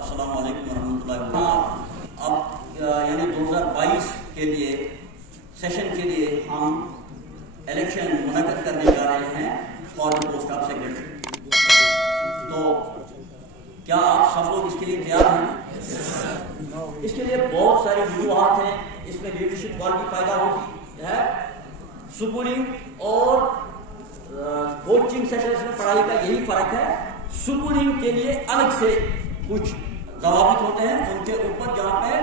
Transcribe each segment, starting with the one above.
السلام علیکم ورحمۃ اللہ وبرکاتہ. اب یعنی 2022 کے لیے سیشن کے لیے ہم الیکشن منعقد کرنے جا رہے ہیں for the post of secretary. تو کیا آپ سب لوگ اس کے لیے تیار ہیں؟ اس کے لیے بہت ساری وجوہات ہیں. اس میں لیڈرشپ کوالٹی پیدا ہوتی ہے. سکولنگ اور کوچنگ سیشنز میں پڑھائی کا یہی فرق ہے. سکولنگ کے لیے الگ سے کچھ ضوابط ہوتے ہیں ان کے اوپر جہاں پہ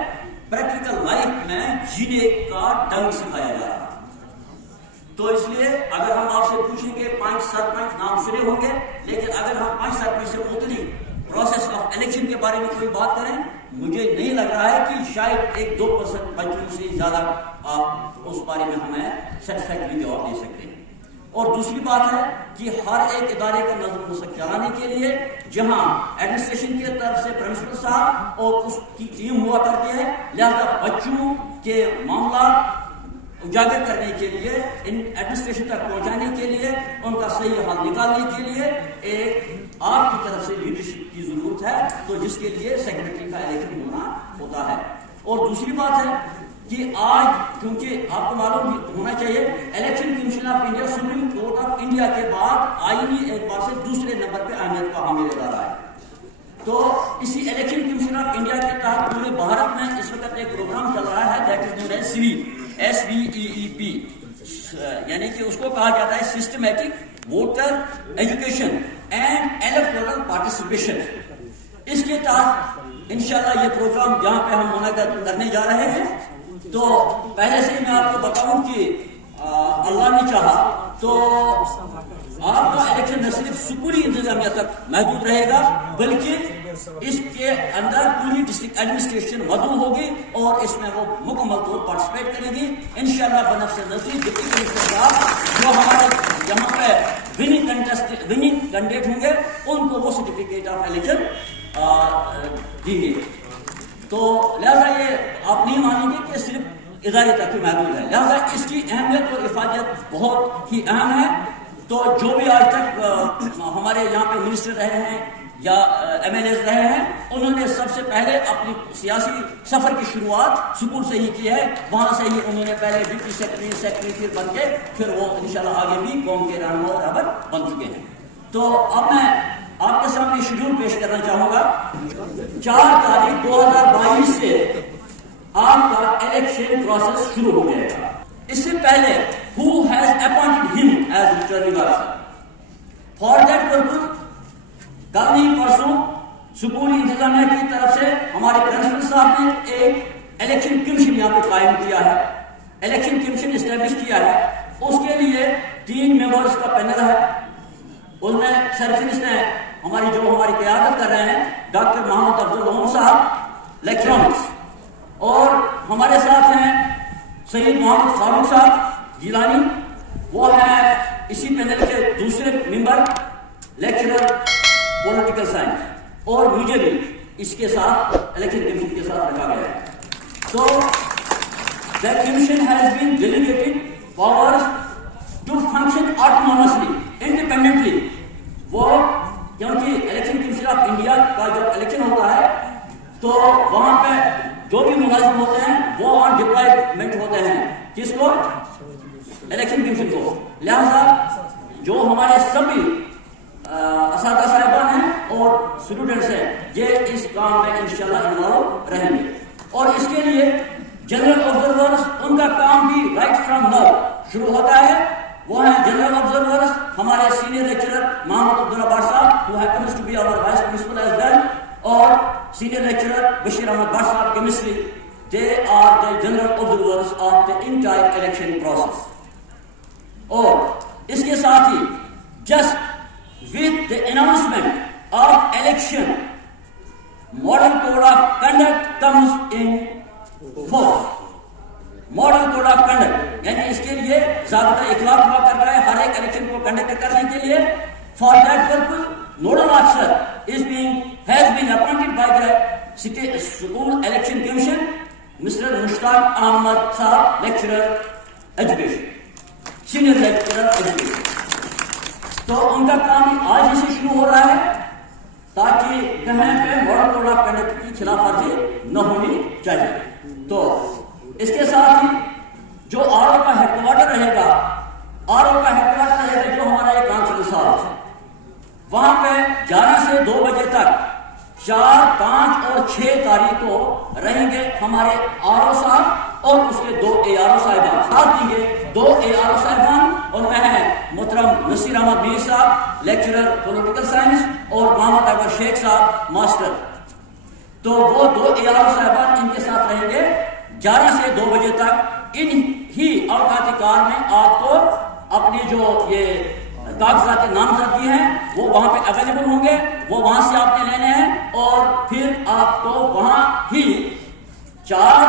پریکٹیکل لائف میں جینے کا ڈنگ سکھایا جا رہا ہے. تو اس لیے اگر ہم آپ سے پوچھیں گے 5 سرپنچ نام سنے ہوں گے، لیکن اگر ہم 5 سرپنچ سے متعلق پروسیس آف الیکشن کے بارے میں کوئی بات کریں، مجھے نہیں لگ رہا ہے کہ شاید 1-2% بچوں سے زیادہ آپ اس بارے میں ہمیں سیٹسفیکٹری جواب دے سکتے ہیں. اور دوسری بات ہے کہ ہر ایک ادارے کا نظم و نسق چلانے کے لیے جہاں ایڈمنسٹریشن کی طرف سے پرنسپل صاحب اور اس کی ٹیم ہوا کرتی ہے، لہذا بچوں کے معاملات اجاگر کرنے کے لیے، ان ایڈمنسٹریشن تک پہنچانے کے لیے، ان کا صحیح حل نکالنے کے لیے ایک آپ کی طرف سے لیڈرشپ کی ضرورت ہے. تو جس کے لیے سیکرٹری کا الیکشن ہونا ہوتا ہے. اور دوسری بات ہے کہ آج کیونکہ آپ کو معلوم ہونا چاہیے election commission of India supreme court of India کے بعد آئینی اعتبار سے دوسرے نمبر پہ اہمیت کا حامل ادارہ ہے. تو اسی الیکشن کمیشن آف انڈیا کے تحت پورے بھارت میں اس وقت ایک پروگرام چل رہا ہے that is known as SVEEP، یعنی کہ اس کو کہا جاتا ہے systematic voter education and electoral participation. اس کے تحت انشاءاللہ یہ پروگرام جہاں پہ ہم منعقد کرنے جا رہے ہیں، تو پہلے سے میں آپ کو بتاؤں کہ اللہ نے چاہا تو آپ کا الیکشن نہ صرف سکولی انتظامیہ تک محدود رہے گا بلکہ اس کے اندر پوری ڈسٹرکٹ ایڈمنسٹریشن مدعو ہوگی اور اس میں وہ مکمل طور پارٹیسپیٹ کرے گی انشاءاللہ بنفس نظیر. ڈپٹی کمشنر صاحب جو ہمارے یہاں پہ وننگ کینڈیڈیٹ ہوں گے ان کو وہ سرٹیفکیٹ آف الیکشن دیں گے. تو لہذا یہ آپ نہیں مانیں گے کہ صرف ادارے تک ہی محدود ہے. لہذا اس کی اہمیت اور افادیت بہت ہی اہم ہے. تو جو بھی آج تک ہمارے یہاں پہ منسٹر رہے ہیں یا MLAs رہے ہیں، انہوں نے سب سے پہلے اپنی سیاسی سفر کی شروعات سکول سے ہی کی ہے. وہاں سے ہی انہوں نے پہلے ڈپٹی سیکرٹری پھر بن کے پھر وہ انشاءاللہ آگے بھی قوم کے رہنما اور رہبر بن چکے ہیں. تو اب میں آپ کے سامنے شیڈول پیش کرنا چاہوں گا. 4 تاریخ 2022 سے آپ کا الیکشن پروسیس شروع ہو جائے گا. اس سے پہلے who has appointed him as returning officer? For that purpose کل نہیں پرسوں سکولی انتظامیہ کی طرف سے ہمارے پرنسپل صاحب نے ایک الیکشن کمیشن یہاں پہ قائم کیا ہے، الیکشن کمیشن اسٹیبلش کیا ہے. اس کے لیے 3 ممبرز کا پینل ہے. اس میں سرفرست ہیں ہماری قیادت کر رہے ہیں ڈاکٹر محمد افضل الرحمان صاحب الیکٹرانکس، اور ہمارے ساتھ ہیں سید محمد فاروق صاحب جیلانی، وہ ہے اسی پینل کے دوسرے ممبر لیکچرر پولیٹیکل سائنس، اور مجھے بھی اس کے ساتھ الیکشن کمیشن کے ساتھ رکھا گیا ہے. تو the commission has been delegated powers to function autonomously, independently. وہ کیونکہ الیکشن کمیشن آف انڈیا کا جب الیکشن ہوتا ہے تو وہاں پہ جو بھی ملازم ہوتے ہیں وہ آن ڈپلائمنٹ ہوتے ہیں. کس کو؟ الیکشن کمیشن کو. لہذا جو ہمارے سبھی اساتذہ صاحبان ہیں اور اسٹوڈنٹس ہیں یہ اس کام میں انشاءاللہ انوالو رہیں گے. اور اس کے لیے جنرل آبزرورز ان کا کام بھی رائٹ فرام ناؤ شروع ہوتا ہے. وہ ہیں جنرل آبزرورز ہمارے senior lecturer Muhammad Abdullah but صاحب who happens to be our vice principal as well, اور سینئر لیکچرر بشیر احمد بٹ صاحب chemistry. They are the general observers of the entire election process. اور اس کے ساتھ ہی just with the announcement of election, model code of conduct comes in force. Model code of conduct لیے ضابطہ اخلاق ہوا کر رہا ہے ہر ایک الیکشن کو کنڈکٹ کرنے کے لیے. For that purpose nodal officer has been appointed by the School Election Commission, Mr. Mushtaq Ahmad Saab, lecturer education, senior lecturer education. تو ان کا کام آج ہی سے شروع ہو رہا ہے تاکہ کہیں پہ ماڈل کوڈ آف کنڈکٹ کی خلاف ورزی نہ ہونی چاہیے. تو اس کے ساتھ ہی جو آر او کا ہیڈ کوارٹر رہے گا جو ہمارا ایک کانفرنس ہال ہے, وہاں پہ 11 سے 2 بجے تک 4, 5 اور 6 تاریخ کو رہیں گے ہمارے آر او صاحب اور اس کے 2 اے آر او صاحبان. ساتھ ہی یہ 2 اے آر او صاحبان ان میں ہیں محترم نصیر احمد میر صاحب, لیکچرر پولیٹیکل سائنس, اور محمد اکبر شیخ صاحب, ماسٹر. تو وہ 2 اے آر او صاحبان ان کے ساتھ رہیں گے 11 سے 2 بجے تک. ان ہی اوقات کار میں آپ کو اپنی جو یہ کاغذات نامزدگی ہیں وہ وہاں پہ اویلیبل ہوں گے, وہ وہاں سے آپ نے لینے ہیں, اور پھر آپ کو وہاں ہی 4,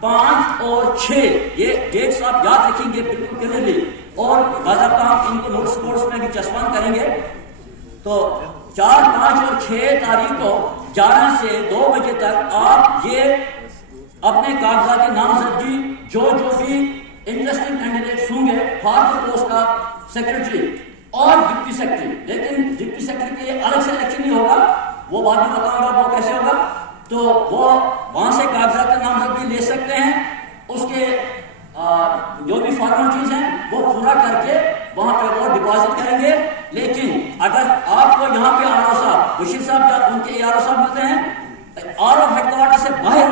5 اور 6 یہ ڈیٹس آپ یاد رکھیں گے بالکل کلیئرلی, اور باضابطہ ہم ان کو نوٹس بورڈس میں بھی چسپاں کریں گے. تو 4, 5 اور 6 تاریخ کو 11 سے 2 بجے تک آپ یہ اپنے کاغذات نامزدگی جو بھی انٹرسٹنگ کینڈیڈیٹس ہوں گے for the post of secretary اور ڈپٹی سیکرٹری, لیکن ڈپٹی سیکرٹری کے لیے الگ سے الیکشن نہیں ہوگا, وہ بعد میں بتاؤں گا وہ کیسے ہوگا. تو وہ وہاں سے کاغذات نامزدگی لے سکتے ہیں, اس کے جو بھی فارمیلٹیز ہیں وہ پورا کر کے وہاں پہ وہ ڈپازٹ کریں گے. لیکن اگر آپ کو یہاں پہ آر او صاحب بشیر صاحب یا ان کے اے آر او صاحب ملتے ہیں, آر او ہیڈ کوارٹر سے باہر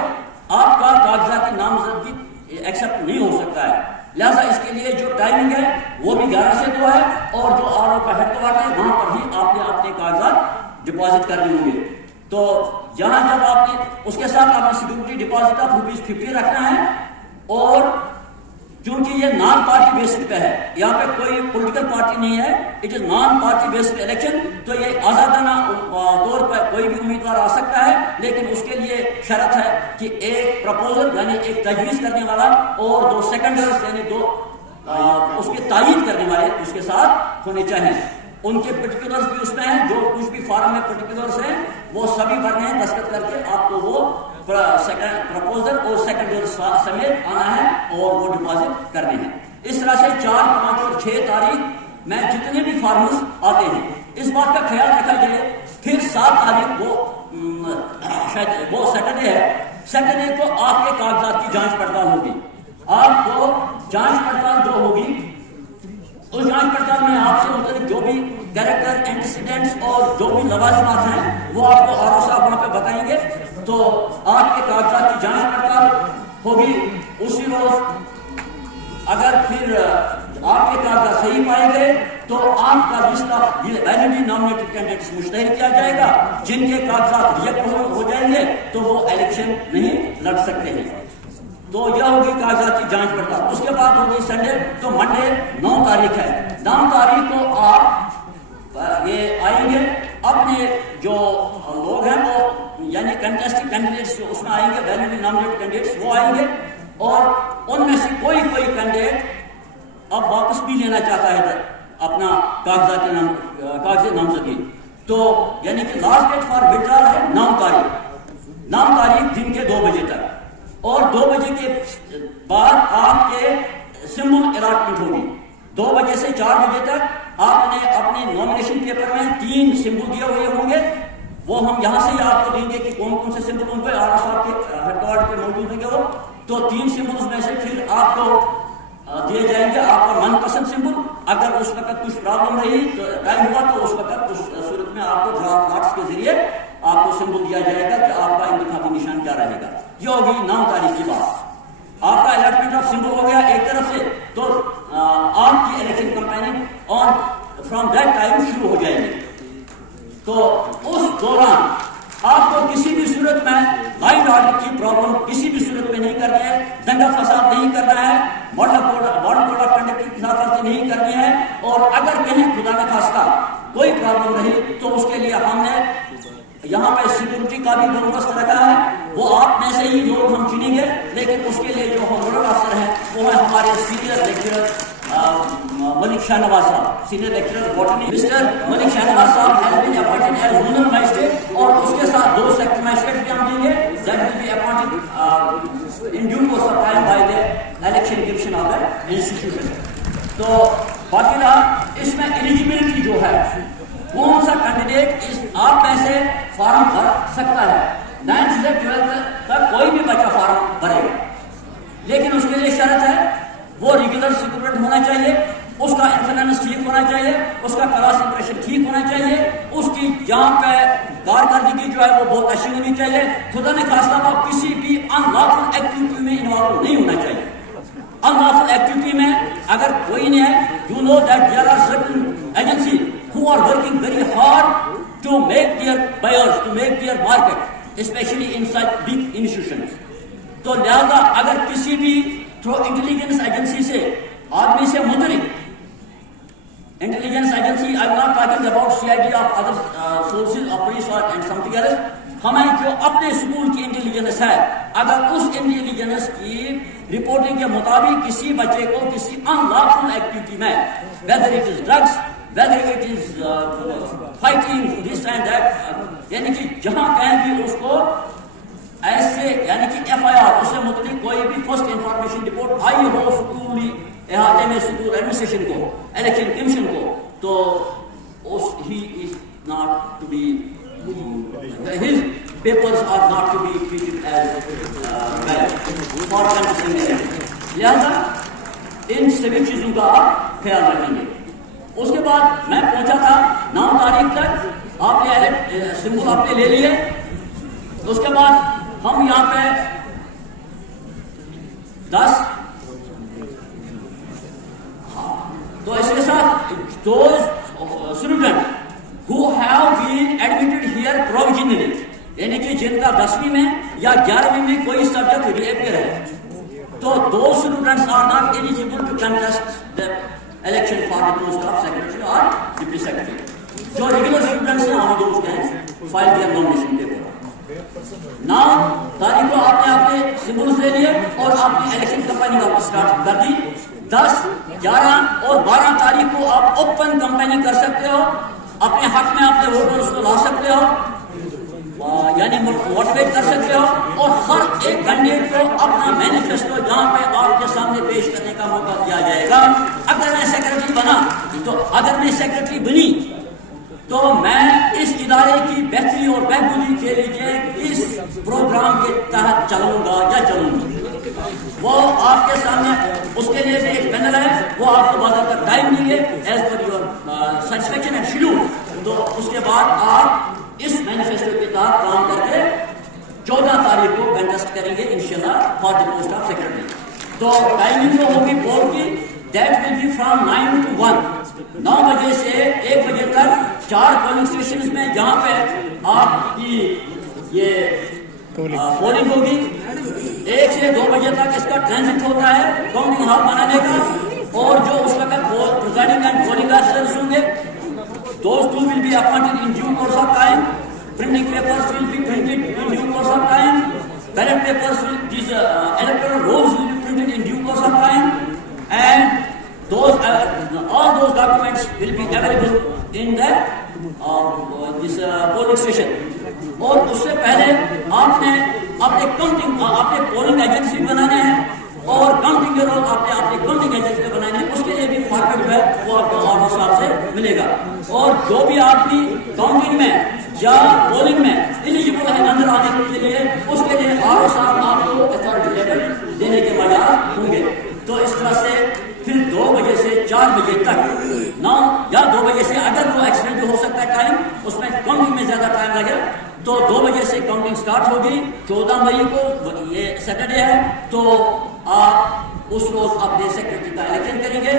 آپ کا کاغذات نامزدگی ایکسیپٹ نہیں ہو سکتا ہے. لہذا اس کے لیے جو ٹائمنگ ہے وہ بھی 11 سے 2 ہے, اور جو آر او کا ہیڈ کوارٹر ہے وہاں پر ہی آپ نے اپنے کاغذات ڈپازٹ کرنے ہوں گے. تو جہاں جب آپ نے اس کے ساتھ آپ نے سیکورٹی ڈپازٹ آف ₹50 رکھنا ہے, اور چونکہ یہ نان پارٹی بیسڈ پہ ہے, یہاں پہ کوئی پولیٹیکل پارٹی نہیں ہے, it is non party based election, تو یہ آزادانہ طور پر کوئی بھی امیدوار آ سکتا ہے, لیکن اس کے لیے شرط ہے کہ ایک پرپوزل یعنی ایک تجویز کرنے والا اور 2 سیکنڈرز یعنی 2 اس کے تائید کرنے والے اس کے ساتھ ہونے چاہیے. ان کے پرٹیکولرز بھی اس میں ہیں, جو کچھ بھی فارم میں پرٹیکولرز ہیں وہ سبھی بھرنے ہیں, دستخط کر کے آپ کو وہ پرپوزل اور سیکنڈر سمیت آنا ہے اور وہ ڈپازٹ کرنے ہیں. اس طرح سے 4, 5 اور 6 تاریخ میں جتنے بھی فارمز آتے ہیں اس بات کا خیال رکھا جائے. پھر 7 تاریخ وہ سیٹرڈے ہے, سیٹرڈے کو آپ کے کاغذات کی جانچ پڑتال ہوگی. آپ کو جانچ پڑتال جو ہوگی اس جانچ پڑتال میں آپ سے مختلف جو بھی کیریکٹر اینٹیسیڈنٹس اور جو بھی لوازمات ہیں وہ آپ کو آر او صاحب وہاں پہ بتائیں گے. تو آپ کے کاغذات کی جانچ پڑتال ہوگی اسی روز. اگر پھر آپ کے کاغذات صحیح پائے گئے تو آپ کا list of validly nominated candidates مشتہر کیا جائے گا. جن کے کاغذات ریجیکٹ ہو جائیں گے تو وہ الیکشن نہیں لڑ سکتے ہیں. تو یہ ہوگی کاغذات کی جانچ پڑتال. اس کے بعد ہوگی سنڈے, تو منڈے 9 تاریخ ہے. 9 تاریخ کو آپ یہ آئیں گے, اپنے جو لوگ ہیں وہ یعنی کنٹیسٹنگ کینڈیڈیٹس اس میں آئیں گے, ویلڈلی نامنیٹڈ کینڈیڈیٹس وہ آئیں گے, اور ان میں سے کوئی کینڈیڈیٹ اب واپس بھی لینا چاہتا ہے اپنا کاغذ نامزدگی. تو یعنی کہ لاسٹ ڈیٹ فار وڈرال ہے 9 تاریخ دن کے 2 بجے تک, اور 2 بجے کے بعد آپ کے سمبل الاٹمنٹ ہوگی. 2 بجے سے 4 بجے تک آپ نے اپنے نامینیشن پیپر میں 3 سمبل دیے ہوئے ہوں گے. وہ ہم یہاں سے ہی آپ کو دیں گے کہ کون کون سے سمبل ان پہ آر او صاحب کے ہیڈ کوارٹر پہ موجود ہوں گے وہ. تو 3 سمبلز میں سے پھر آپ کو دیے جائیں گے آپ کا من پسند سمبل. اگر اس وقت کچھ پرابلم رہی تو ٹائم ہوا تو اس وقت اس صورت میں آپ کو ڈرافٹ کارڈس کے ذریعے آپ کو سمبل دیا جائے گا کہ آپ کا انتخابی نشان کیا رہے گا. یہ ہوگی 9 تاریخ کی بات. آپ کا الاٹمنٹ آف سمبل ہو گیا ایک طرف سے, تو آپ کی election campaigning on from that time شروع ہو جائے گی. تو اس دوران آپ کو کسی بھی صورت میں لائن آرڈر کی پرابلم کسی بھی صورت میں نہیں کرنی ہے, دنگا فساد نہیں کرنا ہے, ماڈل کوڈ آف کنڈکٹ کی خلاف ورزی نہیں کرنی ہے. اور اگر کہیں خدا نخواستہ کوئی پرابلم رہی تو اس کے لیے ہم نے یہاں پہ سیکورٹی کا بھی بندوبست رکھا ہے, وہ آپ میں سے ہی لوگ ہم چنیں گے، لیکن اس کے لیے جو نوڈل افسر ہیں وہ ہے ہمارے سینئر لیکچرر ملک شاہ نواز صاحب، سینئر لیکچرر باٹنی. مسٹر ملک شاہ نواز صاحب has been appointed as zonal magistrate, اور اس کے ساتھ 2 سیکٹر مجسٹریٹ بھی ہم دیں گے. That will be appointed in due course of time by the election commission of the institution. تو باقی رہا اس میں ایلیجیبلٹی جو ہے، کون سا کینڈیڈیٹ اس آپ میں سے فارم بھر سکتا ہے. 9th سے 12th تک کوئی بھی بچہ فارم بھرے گا، لیکن اس کے لیے شرط ہے وہ ریگولر اسٹوڈنٹ ہونا چاہیے، اس کا انفلوئنس ٹھیک ہونا چاہیے، اس کا کلاس امپریشن ٹھیک ہونا چاہیے، اس کی جہاں پہ کارکردگی جو ہے وہ بہت اچھی ہونی چاہیے. خدا نے خواستہ وہ کسی بھی ان لافل ایکٹیویٹی میں انوالو نہیں ہونا چاہیے. ان لافل ایکٹیویٹی میں اگر کوئی نہیں ہے، you know that there are certain agency who are working very hard to make their buyers, to make their market, especially in such big institutions. تو لہذا اگر کسی بھی تھرو انٹیلیجنس ایجنسی سے آدمی سے مدرک intelligence agency, I'm not talking about CID of other sources of police and something else, ہمیں جو اپنے اسکول کی انٹیلیجنس ہے، اگر اس انٹیلیجنس کی رپورٹنگ کے مطابق کسی بچے کو کسی ان لافل ایکٹیویٹی میں، whether it is drugs, whether it is fighting this and that، یعنی کہ جہاں کہیں بھی اس کو ایسے یعنی کہ FIR اس سے متعلق کوئی بھی فرسٹ انفارمیشن رپورٹ آئی ہو اسکولی احاطے میں، اسکول ایڈمنسٹریشن کو، الیکشن کمیشن کو، تو he is not to be his papers are not to be treated as well for consideration. لہذا ان سبھی چیزوں کا آپ خیال رکھیں گے. اس کے بعد میں پہنچا تھا 9 تاریخ تک، آپ نے سمبل آپ نے لے لیے. اس کے بعد ہم یہاں پہ 10 تو اس کے ساتھ those students who have been admitted here provisionally، یعنی کہ جن کا 10ویں میں یا 11ویں میں کوئی سبجیکٹ ری اپیئر ہے، تو those students are not eligible to contest the election for the post of secretary or deputy secretary. جو ریگولر اسٹوڈنٹس ہیں ہم دوست ہیں فائل دیئر نامینیشن پیپر. 9 تاریخ کو آپ نے اپنے سمبلس لے لیے اور آپ نے الیکشن کمپیننگ آپ اسٹارٹ کر دی. 10، 11 اور 12 تاریخ کو آپ اوپن کمپیننگ کر سکتے ہو، اپنے حق میں اپنے ووٹرز کو لا سکتے ہو، یعنی موٹیویٹ کر سکتے ہو، اور ہر ایک کینڈیڈیٹ کو اپنا مینیفیسٹو جہاں پہ آپ کے سامنے پیش کرنے کا موقع دیا جائے گا. اگر میں سیکرٹری بنا اگر میں سیکرٹری بنی تو میں اس ادارے کی بہتری اور بہبودی کے لیے اس پروگرام کے تحت چلوں گا یا چلوں گی. وہ آپ کے سامنے اس کے لیے بھی ایک پینل ہے، وہ آپ کو باضابطہ ٹائم دیں گے as per your satisfaction and schedule. تو اس کے بعد آپ اس مینیفیسٹو کے تحت کام کر کے 14 تاریخ کو کنٹیسٹ کریں گے انشاءاللہ for the post of secretary. تو ٹائمنگ جو ہوگی پول کی date will be from 9 to 1، 9 بجے سے 1 بجے تک 4 پولنگ اسٹیشنز میں جہاں پہ آپ کی یہ پولنگ ہوگی. 1 سے 2 بجے تک اس کا ٹرانزٹ ہوتا ہے کاؤنٹنگ ہال بنانے کا، اور جو اس وقت پریزائڈنگ اینڈ پولنگ آفیسرز ہوں گے those two will be appointed in due course of time. Printing papers will be printed in due course of time. Ballot papers these electoral rolls will be printed in due course of time, and those all those documents will be available in the this polling station. اور اس سے پہلے آپ نے اپنے counting اپنے polling agency بنانے ہیں اور کاؤنٹنگ کے رول آپ نے اپنے کاؤنٹنگ ایجنسی پہ بنانے ہیں. اس کے لیے بھی فارمیٹ جو ہے وہ آپ کو آر صاحب سے ملے گا. اور جو بھی آپ کی کاؤنٹنگ میں یا پولنگ میں ایلیجیبل ہے اندر آنے کے لیے، اس کے لیے آر صاحب آپ کو اتھارٹی لیٹر دینے کے مجال ہوں گے. تو اس طرح سے پھر 2 بجے سے 4 بجے تک 9 یا 2 بجے سے اگر وہ ایکسیڈنٹ ہو سکتا ہے ٹائم، اس میں کاؤنٹنگ میں زیادہ ٹائم لگے تو 2 بجے سے کاؤنٹنگ سٹارٹ ہوگی. 14 مئی کو یہ سیٹرڈے ہے، تو آپ اس روز اپنے سیکرٹری کا الیکشن کریں گے.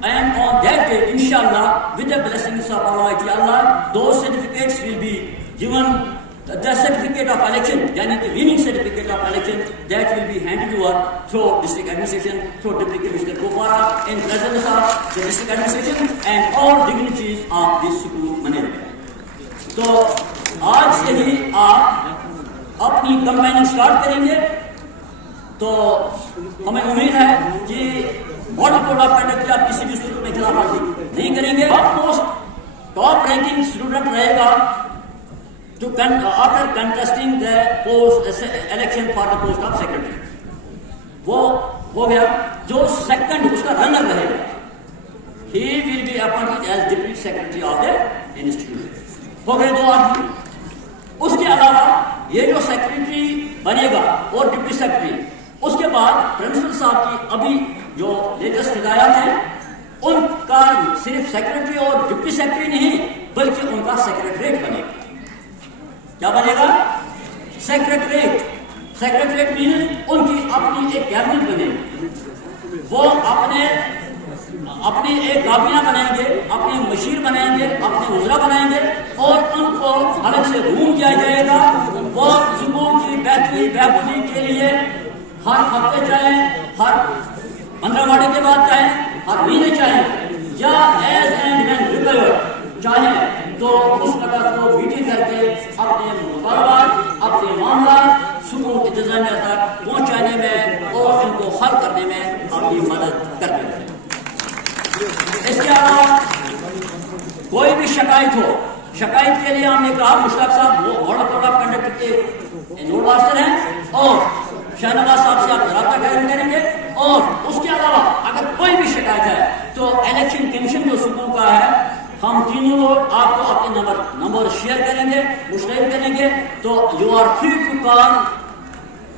And on that day, inshallah, with the blessings of Almighty Allah, those certificates will be given. The certificate of election, yani the winning certificate of election, that will be handed over through district administration, through Deputy Commissioner Kufara, in presence of the district administration and all dignitaries of this school management. تو آج سے ہی آپ اپنی کمپیننگ start کریں گے تو ہمیں امید ہے کہ ماڈل کوڈ آف کنڈکٹ آپ کسی بھی صورت میں خلاف ورزی نہیں کریں گے. موسٹ ٹاپ رینکنگ اسٹوڈنٹ رہے گا to after contesting the post election for the post of secretary. وہ ہو گیا. جو سیکنڈ اس کا رنر رہے گا he will be appointed as deputy secretary of the institution. ہو گئے 2 آدمی. اس کے علاوہ یہ جو سیکرٹری بنے گا اور ڈپٹی سیکرٹری، اس کے بعد پرنسپل صاحب کی ابھی جو لیٹسٹ ہدایات ہیں ان کا صرف سیکرٹری اور ڈپٹی سیکرٹری نہیں بلکہ ان کا سیکرٹریٹ بنے گا. کیا بنے گا؟ سیکرٹریٹ. سیکرٹریٹ مینز ان کی اپنی ایک کیبنٹ بنے گی. وہ اپنی ایک کابینہ بنائیں گے، اپنے مشیر بنائیں گے، اپنے وزراء بنائیں گے اور ان کو الگ سے روم دیا جائے گا. وہ سکول کی بہتری بہبودی کے لیے ہر ہفتے چاہیں، ہر 15 ماڈے کے بعد چاہیں، ہر مہینے چاہیں یا ایز اینڈ وین ریکوائرڈ چاہیں تو اس وقت کو میٹنگ کر کے اپنے مطالبات، اپنے معاملات سکول انتظامیہ تک پہنچانے میں اور ان کو حل کرنے میں اپنی مدد کرتے ہیں. اس کے علاوہ کوئی بھی شکایت ہو، شکایت کے لیے ہم نے کہا مشتاق صاحب وہ ماڈل کوڈ آف کنڈکٹ کے نوٹ ماسٹر ہیں اور شہنواز صاحب سے آپ رابطہ قائم کریں گے. اور اس کے علاوہ اگر کوئی بھی شکایت ہے تو الیکشن کمیشن جو سکول کا ہے ہم تینوں لوگ آپ کو اپنے نمبر شیئر کریں گے، مشترک کریں گے. تو you are free to call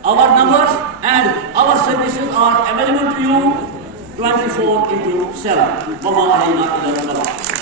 our numbers and our services are available to you 24/7. وما علينا إلا البلاغ.